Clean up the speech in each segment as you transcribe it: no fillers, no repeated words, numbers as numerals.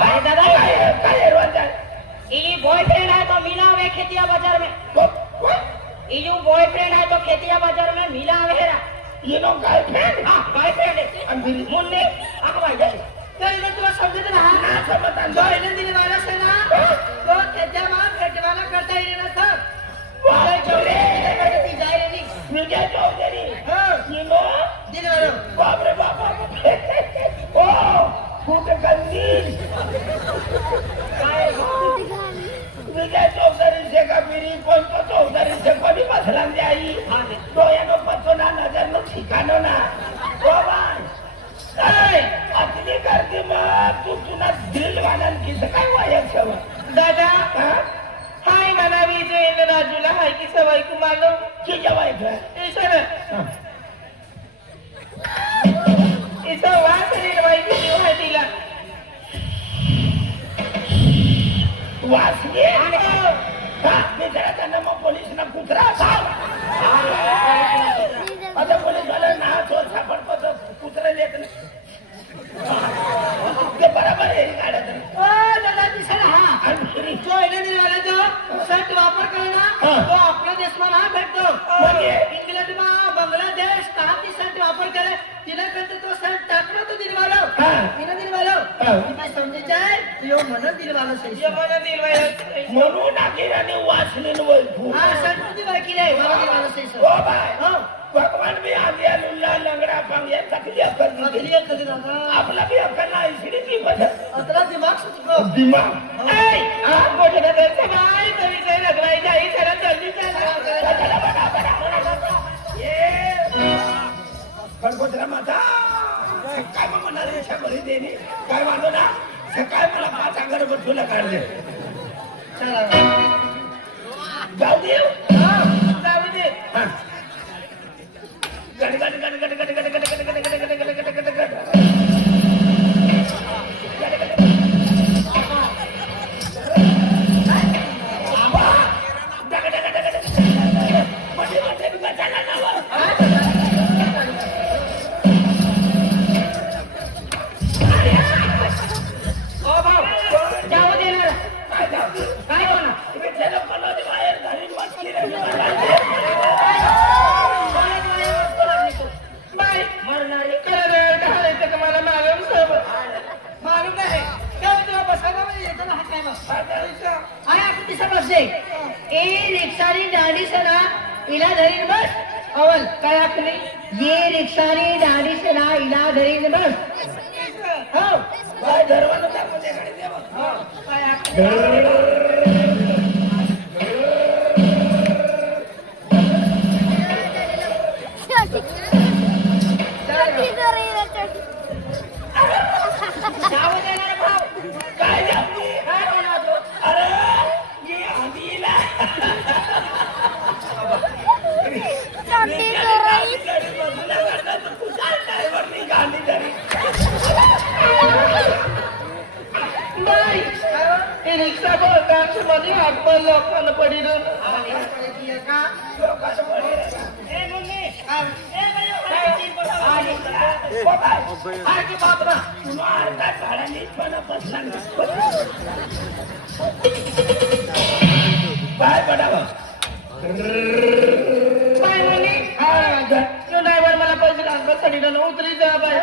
अरे दादा काय रोज ये बॉयफ्रेंड है तो मिला हुए खेतिया बाजार में। ये जो बॉयफ्रेंड है तो खेतिया बाजार में मिला हुए ये नो गर्लफ्रेंड हाँ बॉयफ्रेंड है मुन्ने आँख भाई जाए तो इन्हें तुम्हें समझे तो रहा ना समझता जो इन्हें दिल वाला से ना तो खेतिया मार खेत वाला करता ही रहना था वाले चौधरी इन्हें करते ती जाए नहीं मुझे चौधरी हाँ ये नो दिल वाला बाप रे बाप ओ फूट कंदील मुझे चौधरी से का मेरी कौन तो चौधरी से कोई मसला नहीं आई तो ये नो पतो ना नजर नो ठिकानो ना ओ भाई अपनी करती माँ तू तुना दिल वाला किस काय वाया छवा दादा हाय मना विजय इन राजूला हाय की सवाई को मालूम की जवाई है ऐसा ना ऐसा वास रे भाई की जो है दिला वासने हां बेचारा त्यांना मग पोलीस ना कुत्रा आता पोलीस वाला ना चोर सापडतो कुत्रा लेत नाही ते बरोबर आहे गाड्यात ओ दादा दिसला हा जो इन्हें दिल वाला जो शर्ट वापर करना तो अपने देश में ना भेटतो इंग्लैंड में बांग्लादेश कहाँ की शर्ट वापर करे तिने करते तो शर्ट टाकना तो दिल वाला इन्हें दिल वाला तुम्हें समझे जाए यो मन दिल वाला सही यो मन दिल वाला म्हणून आखिराने वासने वैभू हाँ शर्ट दिल वाला की रे मन दिल वाला सही ओ भाई भगवान भी आगे लुल्ला लंगड़ा पंगे तकलीफ कर दी तकलीफ कर दादा आपला भी अकल नाही इसलिए की बदल अतला दिमाग सोचो दिमाग ए आ बोले ना देख भाई तभी से लगवाई जाई तेरा जल्दी ये गणपतीला माता काय मग म्हणणार रेषा भरी देणे काय मानतो ना सकाळ मला 5 अगरबत्ती तुला काढ दे चला जाऊ दे जाऊ दे गड गड गड गड गड गड गड गड गड गड गड गड गड गड इला धरीन बस अवल काय आखली ये रिक्षानी दाढी से ना इला धरीन बस हो काय धरवानो दाखवते गाडी देवा हो काय आखली जाऊ दे ना भाऊ काय जाऊ काय बनवतो अरे ये आंधीला रिक्षा बोलतात मध्ये हातपाय लोकांना पडी काय पडावं काय म्हणे ड्रायव्हर मला पैसे लागतात साठी उतरी जा बाय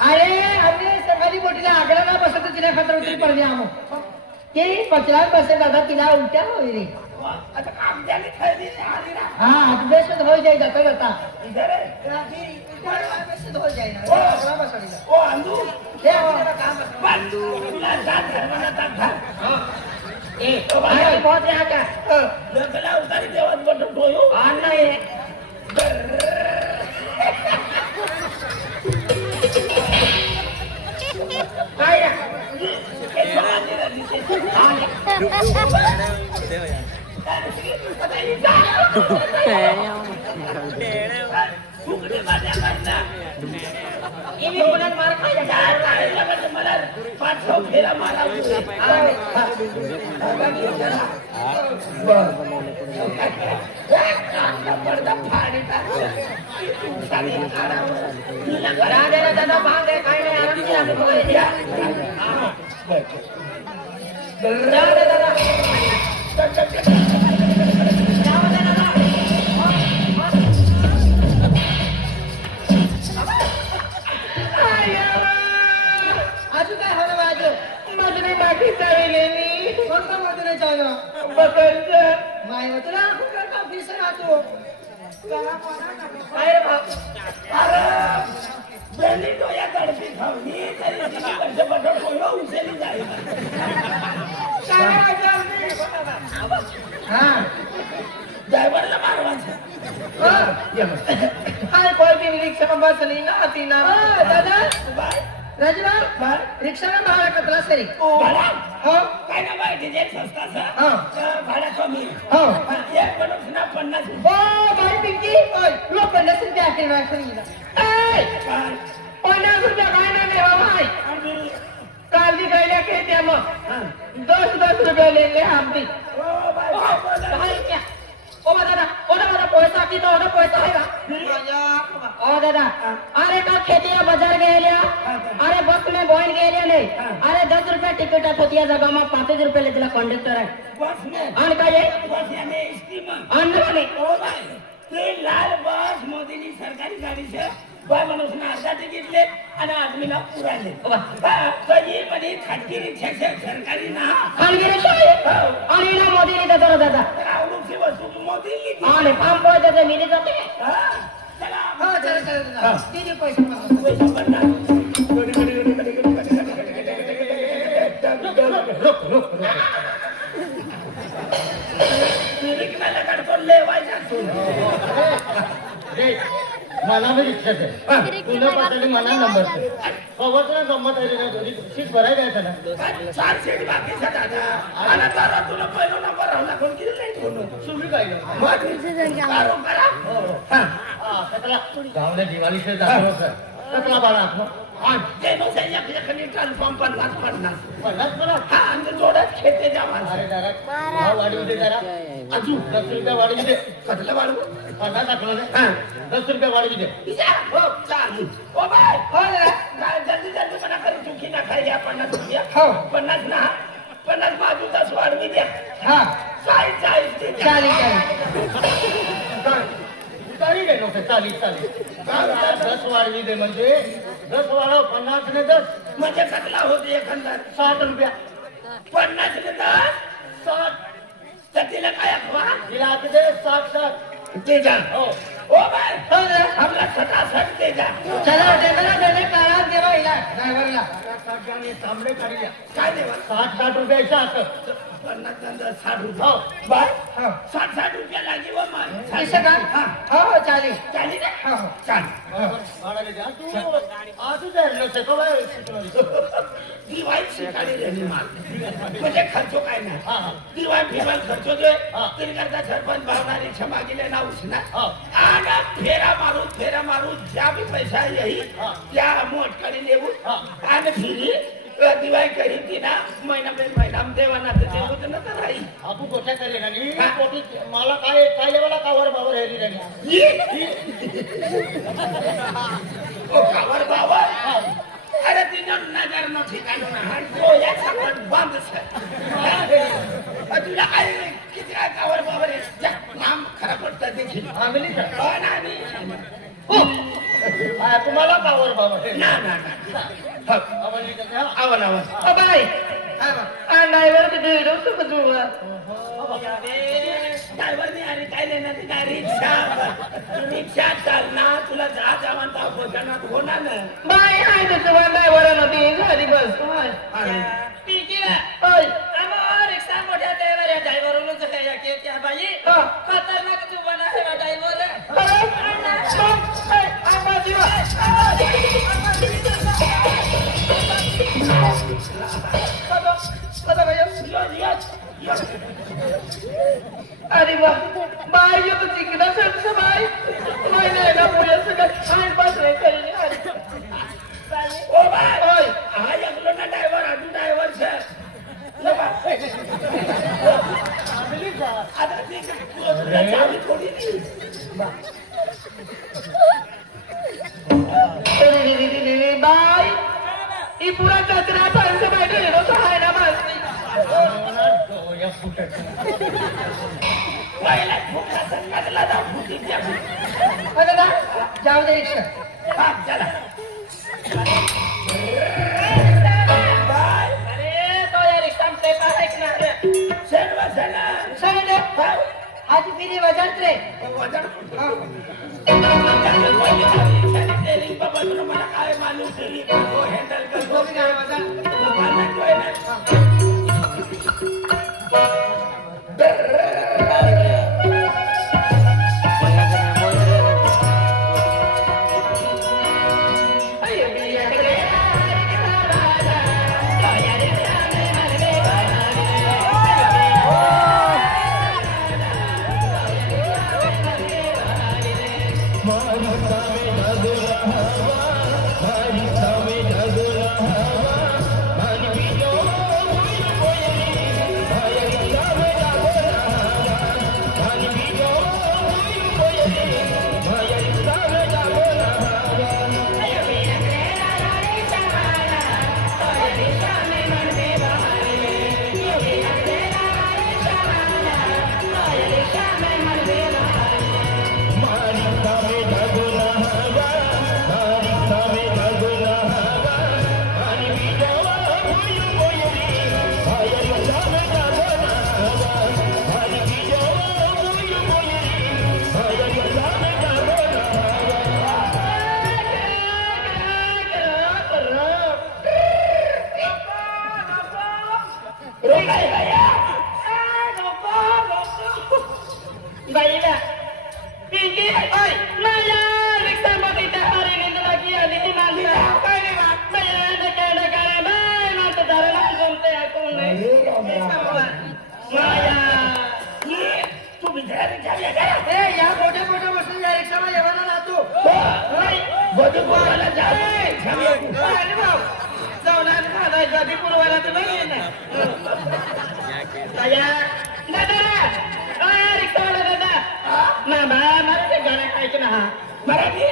अरे अरे सकाळी बोटीला आगळा ना बसत तिला खातर उतरी पडली आम ते पचला बसे दादा तिला उलट्या होई रे आता काम झाले खरेदी आली ना हा अभ्यास हो जाई जाता जाता इधर हो जाई ना बसली ओ अंदू हे काम बंदू जात धर्माना ताक ए अरे बहुत रहा का लगला उतारी देवात बटन ठोयो अन्ना ये काय ini bulan Maret मला 500 फेरा मारा पडदा फाडी टाकतो. दादा दादा भाग आहे काही नाही आराम करा आम्ही बघूया. या. दादा दादा अजून काय हवं माझं मधुरी माठी चाललेली कोणता मध्ये नाही चाललं बकरचं माय तुला कुठं का ऑफिस राहतो काय रे बाप अरे बेली डोया तडपी खावली तरी तिची वर्षभर कोयो उचलली जाईल हा ड्रायव्हरला मारवायचं काय कोणती रिक्षा बसली ना ती ना दादा बाय राजूभाऊ बाय रिक्षाला भाडा कतला सरी भाडा हो काय ना बाय डिझेल स्वस्ताचा हा. भाडा कमी हो एक माणूस ना 50 ओ बाई पिंकी ओय तुला 50 रुपये आहे ना सांगितलं काय 50 रुपये काय ना देवा भाई आणि काल गैल्या के त्या मग 10 रुपये ले ले हम भी ओ बाय बोला भाई क्या ओ दादा ओदा पैसा की तो ओदा पैसा है का ओ दादा अरे का खेतिया बाजार गेल्या अरे बस में बोल गेल्या नाही अरे 10 रुपये तिकीट होती जगह में 5 रुपये लेतला कंडक्टर आहे बस में आणि काय बस याने स्टीमर आणलं नाही ओ बाय ते लाल बस मोदीनी सरकारी गाडी છે बाय माणूस ना अर्धा तिकीट ले आणि आदमीला पुराले कधी पण खाजगी रिक्षा છે सरकारी ना खानगिरी शाळे आणि ना मोदीने देतो दादा आवडूची वस्तू मोदी लिहिली आणि काम पळते मिली जाते चला हो चला चला किती पैसे मागतो पैसा भरणार रिक्षाला काढतो लेवायचा तू मला मी रिक्षाच आहे तुला पाठाने मला नंबर कवचला गंमत आहे ना दोन्ही सीट भरायला द्यायचं ना 4 सीट बाकी છે दादा आणि तारा तुला पहिला नंबर राहला कोण किती लेट होतो तुम्ही काय करता? मग कारो करा हा कतला गावले दिवाळीचे जातो सर कतला बाळा आणि ते नो से एक लिटर पंप 50 पन्नास पन्नास हा आणि जोडत खेते जावा अरे जरा भाव वाढवू दे जरा अजून 10 रुपये वाढवू दे कसलं वाढू 50 टाकलं दे हा 10 रुपये वाढवू दे इजा हो चालू ओ बाय हो काय जल्दी जल्दी मना करू चुकी ना खाई घ्या 50 रुपया हो 50 ना 50 बाजू 10 वाढवी द्या हा 40 दे द्या. चालेल चाली घे नव्हते चाली 10 वाढवी दे म्हणजे 10 वाढव 50 ने 10 म्हणजे कसला होते एकंदर 60 रुपया 50 ने 10 60 तर तिला काय अखवा तिला आता दे 60 ते जा हो ओ बाय हो ना हमला 67 दे जा चला टेबला देणे काळा देवा इला ड्रायव्हरला तांबडे काढल्या काय देवा 60 रुपयाच्या हात 50 नंतर 60 रुपये हो बाय हो 60 रुपया लागी व माय किसे का हो चालेल चाली ना हो हो चाल आजू जायला नसतो दिवाळी शिकाली रेली माल म्हणजे खर्च काय हा, नाही हा. दिवाळी फिवाल खर्च होतोय हा. तरी करता सरपंच भावनारी क्षमा गेले ना उठना हा. आणि फेरा मारू ज्या बी पैसा येईल हा. त्या मोटकडे नेऊ हा. आणि फिरी दिवाळी करी ती ना महिना देवाना तर देऊ तर नका राही आपू कोठ्या करे ना नी हा. पोटी मला काय काय लेवाला कावर बावर हेरी नाही ओ कावर बावर अरे तिनं नजर न ठिकाण ना तो या सगळं बंद तुला काय किती काय कावर बावर आहे जा, नाम खराब पडतं देखील आम्ही सर हो ना मी तुम्हाला कावर बावर हेरी ना ना ना हो, आवडली का त्या? आवन आवन ओ बाय ड्रायव्हर ते देडो तो बजू ड्रायव्हरने अरे काय लेणार ते काय रिक्षा चालणार तुला जा जावंता पोचणार होणार ना बाय आहे तो ड्रायव्हर नव्हती घरी बस अरे पिकीला ओय आम्हा रिक्षा मोठ्या ड्रायव्हरला काय के त्या बाई खतरनाक तू बना है ड्रायव्हर अरे वा बाई ये तो चिकना सब बाई नाही ना पुढे सगळं खाण पास रे करेल ओ बाय ओय हा एकलो ना ड्रायव्हर अजून ड्रायव्हर छे लो बा आता ते की पुरा कचरा पाहिजे बैठे होतो आहे ना मासली या फुटत पहिला फुटला संघातला जाऊ फुटीच्या दादा जाऊ दे रिक्षा हा चला बाय अरे तो या रिक्षा पे ऐकणार सर्व जण सांगितले आज फिरी वजन रे वजन बाबा तुला मला काय माणूस हँडल करतो baila tinggi oi naya riksa mati hari ini lagi ada di mana kali mak saya negara baik mata dari langsung teh aku nih naya तू बिचारी झाली का eh ya bodoh bodoh maksudnya riksa mah ya mana lah tuh बोलू बोलायला जाऊ ini mau जाऊन ada jadi purwala tuh lagi nih saya dadah riksa वाला दादा ना मला ते गाणं ऐकणं हा मराठी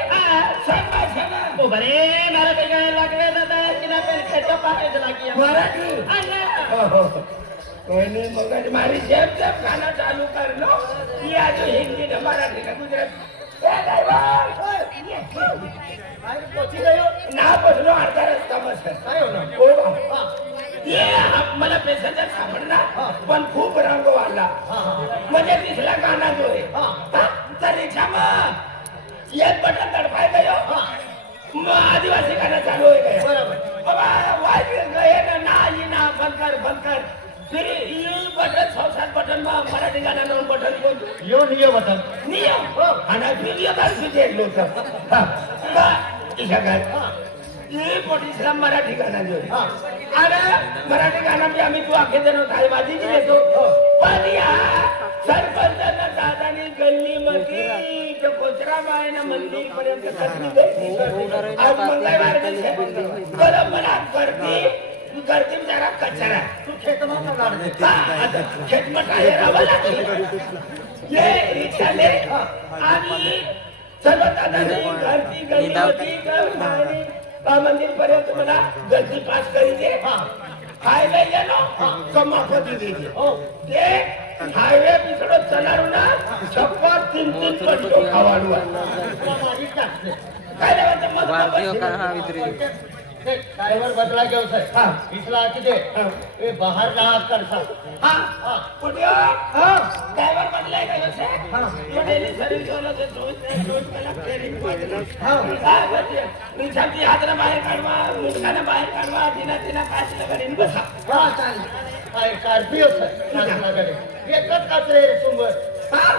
सांगा सांगा ओ बरे मला ते गाणं लागले दादा किना पण त्याच्या पाहायचं लागी मराठी कोई नहीं मगर मारी जेब जेब गाना चालू कर लो ये आज हिंदी ने मराठी का गुजरात ना बसलो अर्धा रस्ता बस ये मला पेशंट सापडला पण खूप रंग वाढला म्हणजे तिसरा गाणा जो आहे तरी क्षमा एक बटन तडफाय गयो मग आदिवासी गाणं चालू आहे बरोबर बाबा वाईट गए ना ये ना बंद कर फिर ये बटन 6-7 बटन में मराठी गाणं नवीन बटन बोल यो नियो बटन नियम आणि व्हिडिओ काढून घेतलो होतं ये पोटीसला मराठी गाणं जो आणि मराठी गाणं बी आम्ही तू आखे जण काय माझी की देतो पण या सरपंचांना दादानी गल्ली मध्ये कोचरा बायना मंदिर पर्यंत कसली गई आज मंगळवार बरं मला गर्दी जरा कचरा तू खेत मध्ये लाडते खेत मध्ये आहे राहावं लागेल ये रिक्षाने आणि सर्व दादानी गर्दी गल्ली होती मंदिर पर्यंत मला गर्दी पास करी दे हायवे गेलो कमापती दिली ते हायवे पिसडो चलारू ना छप्पा 3 पट्टो खावाडू काय लावायचं मग ड्राइवर बदला गयो है इसला आके दे ए बाहर ना कर सा हां पुडियो हां ड्राइवर बदलाय गयो से ये डेली सर्विस वाला से रोज कला ट्रेनिंग पाहिजे हां काय बोलते मी छाती हातला बाहेर काढवा मुंडकाने बाहेर काढवा दिना काचला करीन बसा हां चाल काय कार्पियो है काचला करे एकच काचरे सुंबर हां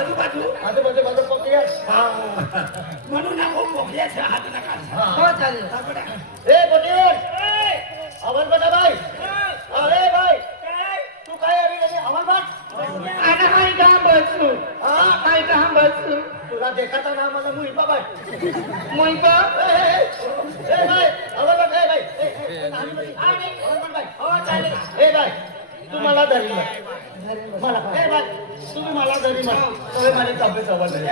आजूबाजू पकया हां म्हणून ना मोकळ्याच्या हाताला काढ हो चालेल ए पटेल अमन बटा भाई अरे भाई तू काय अरे अमन बट आता काय काम बसू काय काम बसू तुला देखता ना मला मुईपा भाई मुईपा ए भाई अमन बट ए भाई अमन भाई हो चालेल ए भाई तू मला धरी मला ए भाई तुम्ही मला धरी मला माझी तब्येत आवडली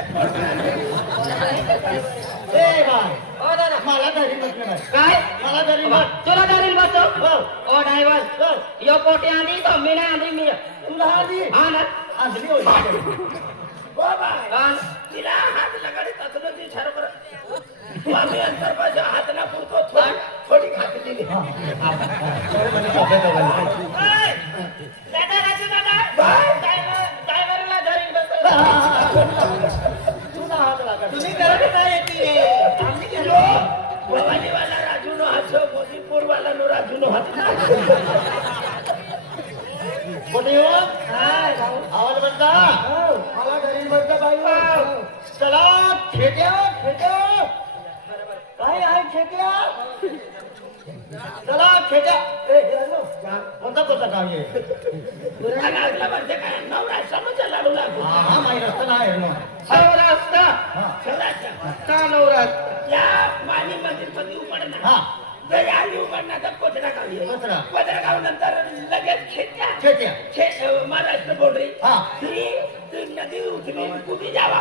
ए भाई हो दादा मला धरी म्हटलं काय मला धरी म्हट तुला ड्रायव्हर यो पोटे आधी तो मी नाही आधी मी तुला आधी हा ना आजली होती हो बाय तिला हात लगाडी तसलं ती छारो कर तू आम्ही अंतर पाहिजे हात ना पुरतो थोडी खाती दिली दादा राजू दादा बाय ड्रायव्हरला धरून बसतो तुला हात लागा तुम्ही करत काय येते आम्ही जो भवानीवाला राजूनो हात मोदीपूरवाला नो राजूनो हात कोणी हो आवाज बंदा मला घरी बंद बाई चला खेट्या खेट्या काय आहे खेट्या चला खेट्या कोणता कोणता काम आहे लागला म्हणजे काय नवरा समजा लाडू लागू हा माहिती रस्ता नाही आहे ना सौराष्ट्र सगळ्याच्या का नवरात या मानी मंदिर मध्ये उघडणार हा जरी आली उघडण्याचा कोचरा गावी कोचरा. कोचरा गाव नंतर लगेच खेट्या खेट्या महाराष्ट्र बोर्डरी हा. ती नदी उतरी कुठे जावा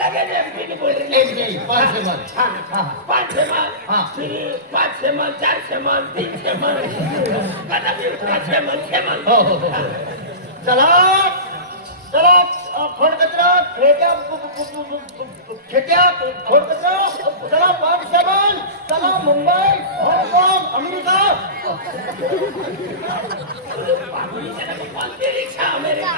लगेच एमपीने बोर्डरी एक नाही 500 मान हा हा 500 मान हा. फिरी 500 मान 400 मान 300 मान कदापि 500 मान 600 मान हो हो हो चला चला खोड कचरा खेट्या खेट्या खोड कचरा चला 500 मान चला मुंबई हाँगकाँग अमेरिका कोणती रिक्षा अमेरिका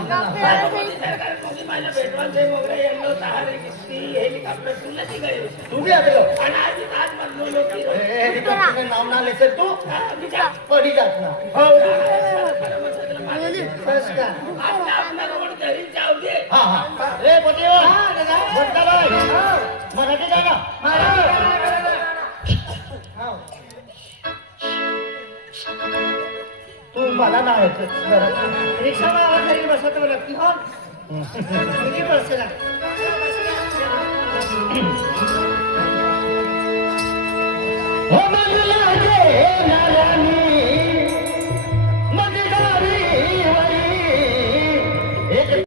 सरकार मोदी माझ्या भेटवांचे मोगरे यांना सहारे किती हेलिकॉप्टर तुला ती गई तू भी आते हो आणि आज आज मधलो लोक हेलिकॉप्टर नाम ना लेसे तू पडी जात ना आपल्या घरी जाऊ दे हा हा रे पटेल बोलता बाय मराठी गाणं तू मला नाही रिक्षा घरी बसत नक्की हो किती बसला हो म्हणला रे नारायणी